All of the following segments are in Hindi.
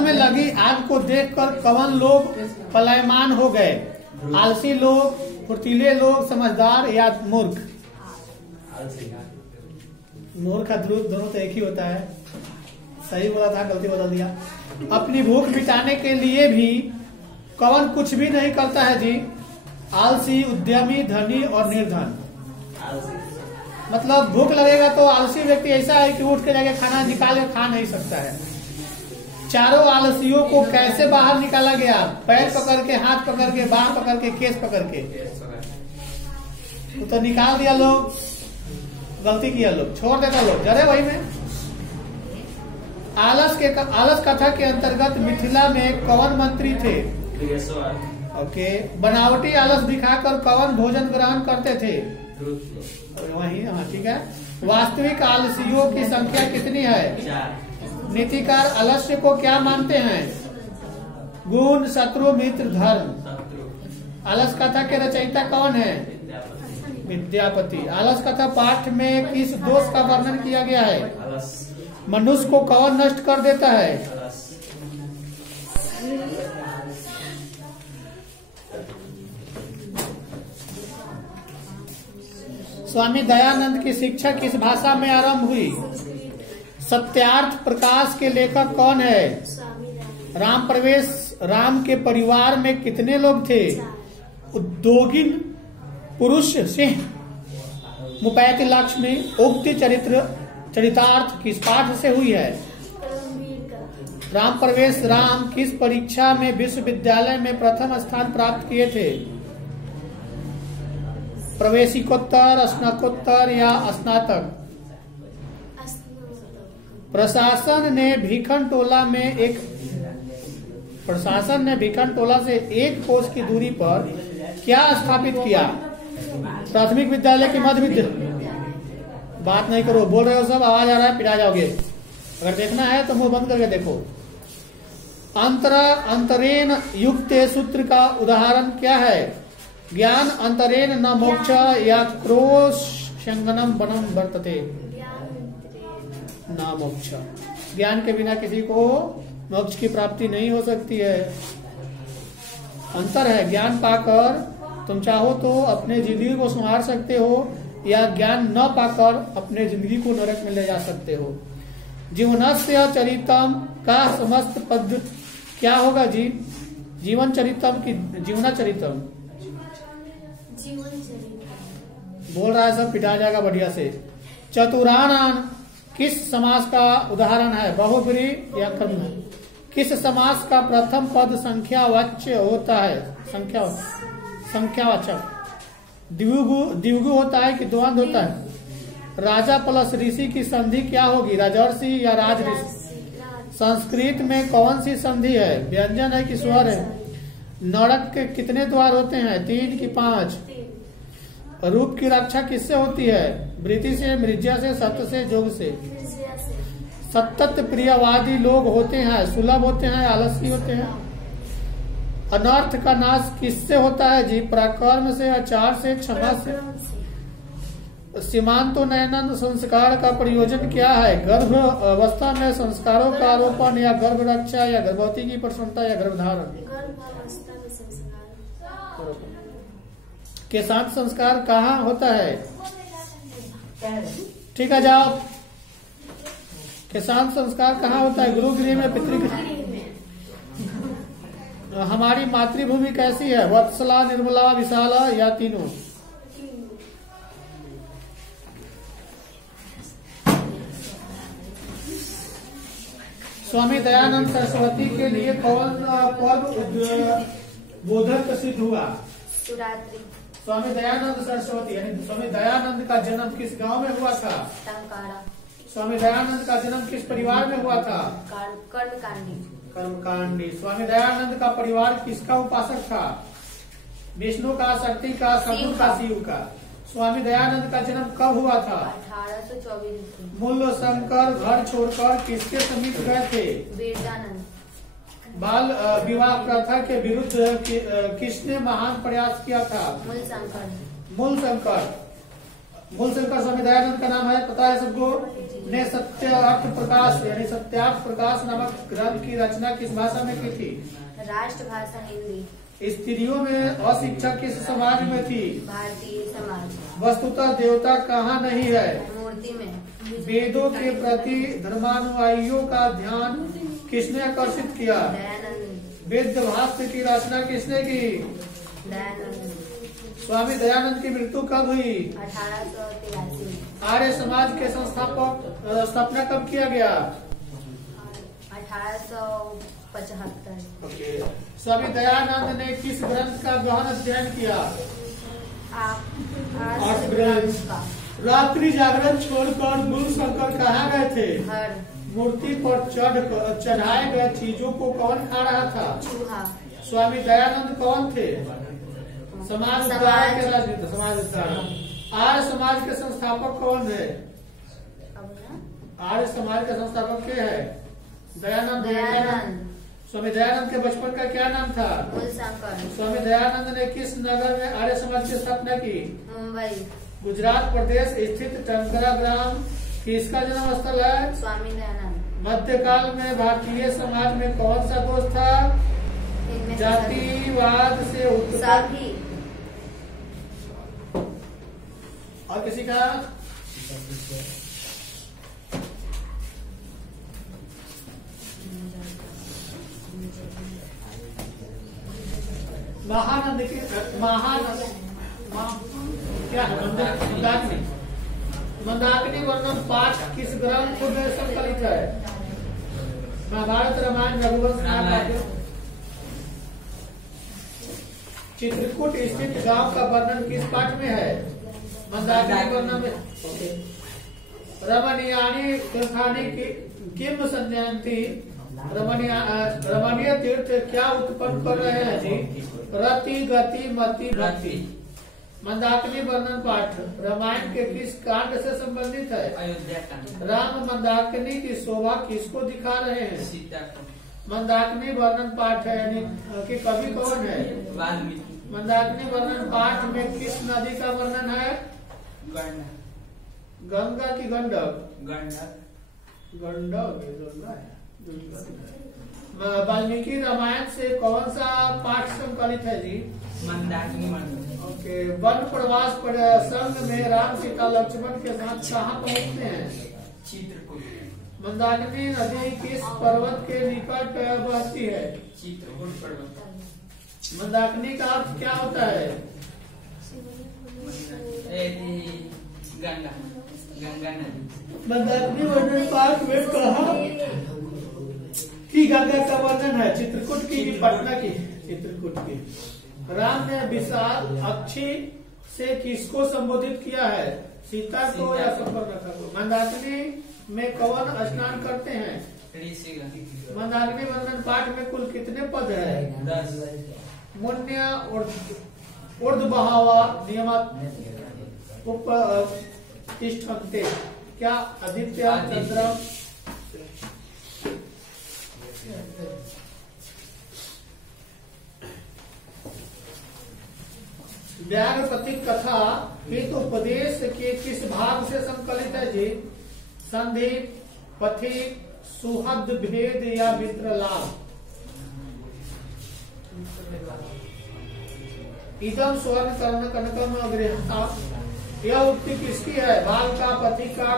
में लगी आग को देखकर कौन लोग पलायमान हो गए? आलसी लोग, फुर्तीले लोग, समझदार या मूर्ख? मूर्ख और ध्रुव दोनों तो एक ही होता है। सही बोला था, गलती बदल दिया। अपनी भूख मिटाने के लिए भी कौन कुछ भी नहीं करता है जी? आलसी, उद्यमी, धनी और निर्धन। मतलब भूख लगेगा तो आलसी व्यक्ति ऐसा है कि उठ के जाके खाना निकाल के खा नहीं सकता है। चारों आलसियों को कैसे बाहर निकाला गया? पैर पकड़ के, हाथ पकड़ के, बाह पकड़ के, केस पकड़ के। तो निकाल दिया लोग, गलती किया लोग, छोड़ देता लोग, जरे वही में। आलस कथा के अंतर्गत मिथिला में कौन मंत्री थे? ओके। बनावटी आलस दिखाकर कौन भोजन ग्रहण करते थे? वही, हाँ ठीक है। वास्तविक आलसियों की संख्या कितनी है? नीतिकार आलस्य को क्या मानते हैं? गुण, शत्रु, मित्र, धर्म। आलस कथा के रचयिता कौन है? विद्यापति। आलस कथा पाठ में किस दोष का वर्णन किया गया है? मनुष्य को कौन नष्ट कर देता है? स्वामी दयानंद की शिक्षा किस भाषा में आरंभ हुई? सत्यार्थ प्रकाश के लेखक कौन है? राम प्रवेश। राम के परिवार में कितने लोग थे? उद्योगिन पुरुष सिंह, मुपैति लक्ष्मी। उक्ति चरितार्थ किस पाठ से हुई है? राम प्रवेश। राम किस परीक्षा में विश्वविद्यालय में प्रथम स्थान प्राप्त किए थे? प्रवेशिकोत्तर, स्नातकोत्तर या स्नातक? प्रशासन ने भीखन टोला से 1 कोस की दूरी पर क्या स्थापित किया? प्राथमिक विद्यालय की मध्य विद्यालय। बात नहीं करो, बोल रहे हो सब, आवाज आ रहा है, पिटा जाओगे। अगर देखना है तो मुंह बंद करके देखो। अंतरेण युक्त सूत्र का उदाहरण क्या है? ज्ञान अंतरेण न मोक्ष या क्रोश संगनम बनम वर्तते। न मोक्ष, ज्ञान के बिना किसी को मोक्ष की प्राप्ति नहीं हो सकती है। अंतर है, ज्ञान पाकर तुम चाहो तो अपने जिंदगी को संवार सकते हो, या ज्ञान न पाकर अपने जिंदगी को नरक में ले जा सकते हो। जीवनस्य चरितम का समस्त पद क्या होगा जी? जीवन चरितम की जीवना चरितम बोल रहा है सब, पिटा जाएगा बढ़िया से। चतुरानन किस समास का उदाहरण है? बहुब्री या कर्म? किस समास का प्रथम पद संख्यावाच्य होता है? संख्यावाचक। द्विगु होता है कि द्वंद होता है? राजा प्लस ऋषि की संधि क्या होगी? राजर्षि या राजऋषि? संस्कृत में कौन सी संधि है? व्यंजन है कि स्वर है? नरक के कितने द्वार होते हैं? 3 कि 5? रूप की रक्षा किससे होती है? वृत्ति से, मृज्या से, सत्य से, जोग से? सतत प्रियवादी लोग होते हैं, सुलभ होते हैं, आलसी होते हैं। अनर्थ का नाश किससे होता है जी? पराक्रम से, आचार से, क्षमा से? सीमांतो नयनन संस्कार का प्रयोजन क्या है? गर्भ अवस्था में संस्कारों का आरोपण या गर्भ रक्षा या गर्भवती की प्रसन्नता या गर्भधारण? के साथ संस्कार कहाँ होता है? ठीक है, जाओ। के साथ संस्कार कहाँ होता है? गुरुगृह में, पितृगृह। हमारी मातृभूमि कैसी है? वत्सला, निर्मला, विशाला या तीनों? स्वामी दयानंद सरस्वती के लिए कौन पर्व बोधक सिद्ध हुआ? शिवरात्रि। स्वामी दयानंद सरस्वती यानी स्वामी दयानंद का जन्म किस गांव में हुआ था? टंकारा। स्वामी दयानंद का जन्म किस परिवार में हुआ था? कर्मकांडी। स्वामी दयानंद का परिवार किसका उपासक था? विष्णु का, शक्ति का, शंकर का, शिव का? स्वामी दयानंद का जन्म कब हुआ था? 1824। मूल शंकर घर छोड़कर किसके समीप गए थे? वेदानंद। बाल विवाह प्रथा के विरुद्ध किसने महान प्रयास किया था? मूल शंकर। स्वामी दयानंद का नाम है, पता है सबको? ने सत्यार्थ प्रकाश यानी सत्यार्थ प्रकाश नामक ग्रंथ की रचना किस भाषा में की थी? राष्ट्रभाषा हिंदी। स्त्रियों में अशिक्षा किस समाज में थी? भारतीय समाज। वस्तुतः देवता कहाँ नहीं है? मूर्ति में। वेदों के प्रति धर्मानुयायियों का ध्यान किसने आकर्षित किया? दयानंद। वेद भाष्य की रचना किसने की? दयानंद। स्वामी दयानंद की मृत्यु कब हुई? 1883। आर्य समाज के स्थापना कब किया गया? 1875। स्वामी दयानंद ने किस ग्रंथ का गहन अध्ययन किया? रात्रि जागरण छोड़कर मूल शंकर कहाँ गए थे? मूर्ति पर चढ़ाए गए चीजों को कौन खा रहा था? चूहा। स्वामी दयानंद कौन थे? समाज उद्धार के राजनीति समाज उद्धार। आर्य समाज के संस्थापक कौन है? आर्य समाज के संस्थापक क्या है? दयानंद। स्वामी दयानंद के बचपन का क्या नाम था? स्वामी दयानंद ने किस नगर में आर्य समाज की स्थापना की? मुंबई। गुजरात प्रदेश स्थित टंकरा ग्राम किसका जन्म स्थल है? स्वामी दयानंद। मध्यकाल में भारतीय समाज में कौन सा दोष था? जातिवाद से उत्पन्न। और किसी का? महानंद के क्या है? मंदाकिनी वर्णन पाठ किस ग्रंथ में संकलित है? महाभारत, रामायण, रघुवंश, महाभारत। चित्रकूट स्थित गांव का वर्णन किस पाठ में है? मंदाकिनी वर्णन में। रमणीयानी तीर्थानी किम संन्यान्ति। रमणीय तीर्थ क्या उत्पन्न कर रहे हैं जी? रति, गति, मति, भक्ति। मंदाकिनी वर्णन पाठ रामायण के किस कांड से संबंधित है? अयोध्या कांड। राम मंदाकिनी की शोभा किसको दिखा रहे हैं? सीता को। मंदाकिनी वर्णन पाठ है यानी कि कवि कौन है? वाल्मीकि। मंदाकिनी वर्णन पाठ में किस नदी का वर्णन है? गंगा की गंडक? गंडक गंगा है। वाल्मीकि रामायण से कौन सा पाठ संकलित है जी? मंदाकिनी वर्णन। ओके। वन प्रवास प्रसंग में राम, सीता, लक्ष्मण के साथ कहाँ पहुँचते हैं? चित्रकूट। मंदाकिनी नदी किस पर्वत के निकट बहती है? चित्रकूट पर्वत। मंदाकिनी का अर्थ क्या होता है? गंगा। गंगा नदी। मंदाकिनी वर्णन पाठ में कहा कि गंगा का वर्णन है? चित्रकूट की कि पटना की? चित्रकूट की। राम ने विशाल अक्षी से किसको संबोधित किया है? सीता को या सुपर्णखा को? मंदाकिनी में कौन स्नान करते हैं? मंदाकिनी वर्णन पाठ में कुल कितने पद है? 10। मुन्य ऊर्ध्वभावा नियमत उपतिष्ठन्ते। क्या आदित्य, चंद्र? व्याघ्र पथिक कथा हित उपदेश के किस भाग से संकलित है जी? संधि, पथिक, सुहद, भेद या मित्र लाभ? इदम स्वर्ण कर्ण कनकम गृहता। यह उक्ति किसकी है? बाल का, पति का?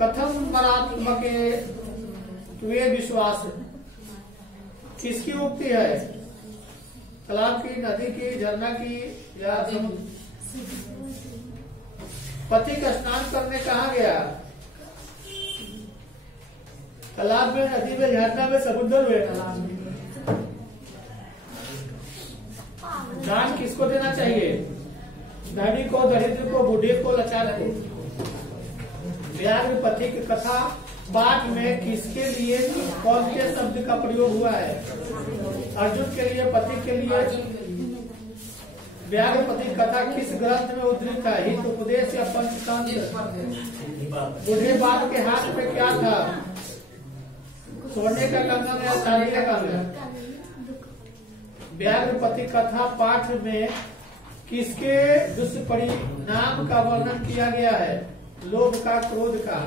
कथम मरात्मक तुए विश्वास किसकी उक्ति है? तालाब की, नदी की, झरना की या पथिक स्नान करने कहाँ गया? तालाब में, नदी में, झरना में, समुद्र में। दान किसको देना चाहिए? धनी को, दरिद्र को, बूढ़े को, लाचार को। व्याघ्र पथिक कथा पाठ में किसके लिए कौन से शब्द का प्रयोग हुआ है? अर्जुन के लिए, पथिक के लिए। व्याघ्र पथिक कथा किस ग्रंथ में उद्धृत है? हित उपदेश या पंचतंत्र? बूढ़े बाप के हाथ में क्या था? सोने का कंगन या चांदी का कंगन? व्याघ्र पथिक कथा पाठ में किसके दुष्परिणाम का वर्णन किया गया है? लोभ का, क्रोध का।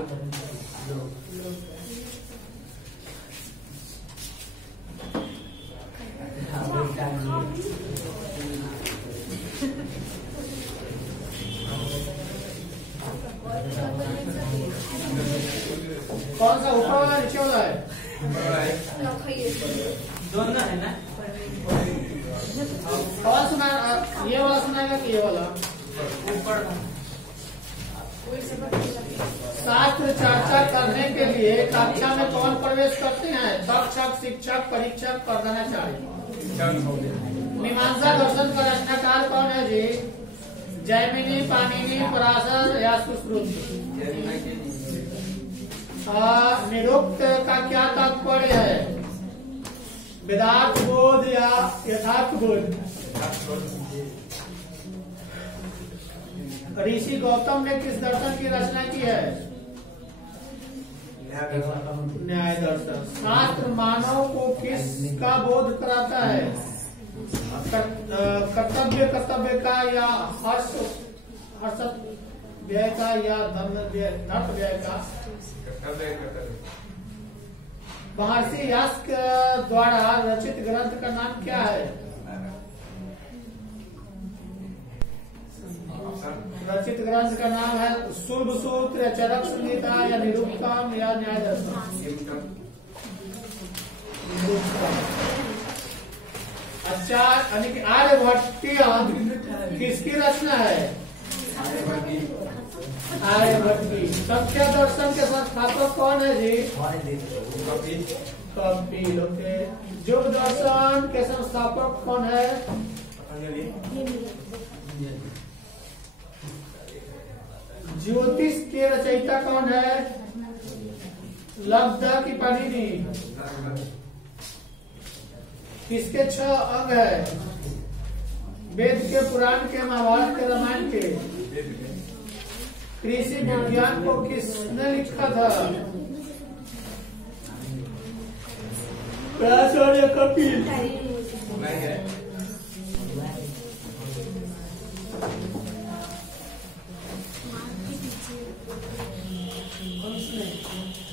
कौन सा ऊपर वाला नीचे वाला है? दोनों है ना? कौन सुना? ये वाला सुनाएगा कि ये वाला? ऊपर शास्त्र चर्चा करने के लिए कक्षा में कौन प्रवेश करते हैं? शिक्षक, शिक्षक, परीक्षक, प्रधानाचार्य। मीमांसा दर्शन का रचनाकार कौन है जी? जैमिनी, पाणिनि, पराशर या सुश्रुत? निरुक्त का क्या तात्पर्य है? वेदार्थ बोध या यथार्थ बोध? ऋषि गौतम ने किस दर्शन की रचना की है? न्याय दर्शन। शास्त्र मानव को किसका बोध कराता है? कर्तव्य का या हर्ष व्यय का या धर्म व्यय का? महर्षि व्यास द्वारा रचित ग्रंथ का नाम क्या है? रचित ग्रंथ का नाम है शुल्ब सूत्र या चरक संहिता या निरुक्तम या न्याय दर्शन? अच्छा, आर्यभट्टीय किसकी रचना है? आर्यभट्टी। संख्या दर्शन के संस्थापक कौन है जी? कपिल। ओके। योग दर्शन के संस्थापक कौन है? ज्योतिष के रचयिता कौन है? लब्ध की पाणिनि? किसके 6 अंग है? वेद के, पुराण के, महाभारत के, रामायण के? कृषि विज्ञान को किसने लिखा था? पराशर या कपिल?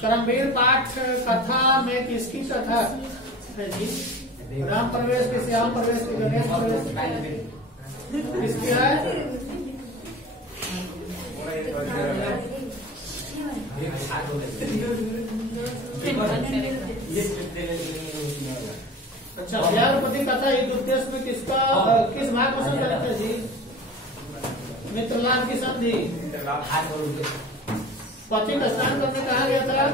कर्मवीर पाठ कथा में किसकी कथा है जी? राम प्रवेश की, श्याम प्रवेश की, गणेश प्रवेश किसकी है? अच्छा, व्यासपति कथा युद्ध उद्देश्य में किस महापुरुष का लिखते जी? मित्रलाभ की संधि। पति का स्नान करने कहा गया था?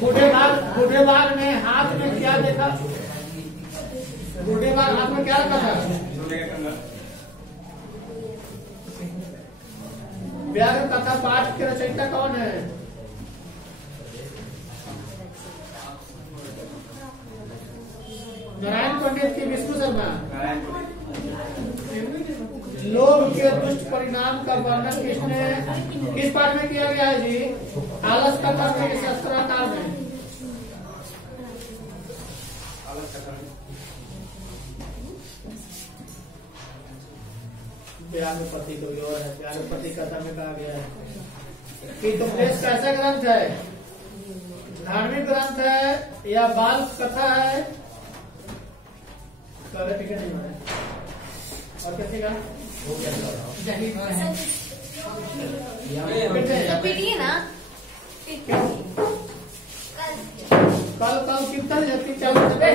बूढ़े बाघ ने हाथ में क्या देखा? बूढ़े बाघ हाथ में क्या रखा था? व्याघ्र कथा पाठ के रचयिता कौन है? नारायण पंडित की विष्णु शर्मा। लोभ के दुष्ट परिणाम का वर्णन किस पाठ में किया गया है जी? आलस का कर्म के शास्त्राकार में। व्याघ्रपति को और है। व्याघ्रपति कथा में कहा गया है कि उपदेश कैसा ग्रंथ है? धार्मिक ग्रंथ है या बाल कथा है? ठीक नहीं है। और कैसे का? पीटिए ना। कल कीर्तन 3-4 बजे होता है।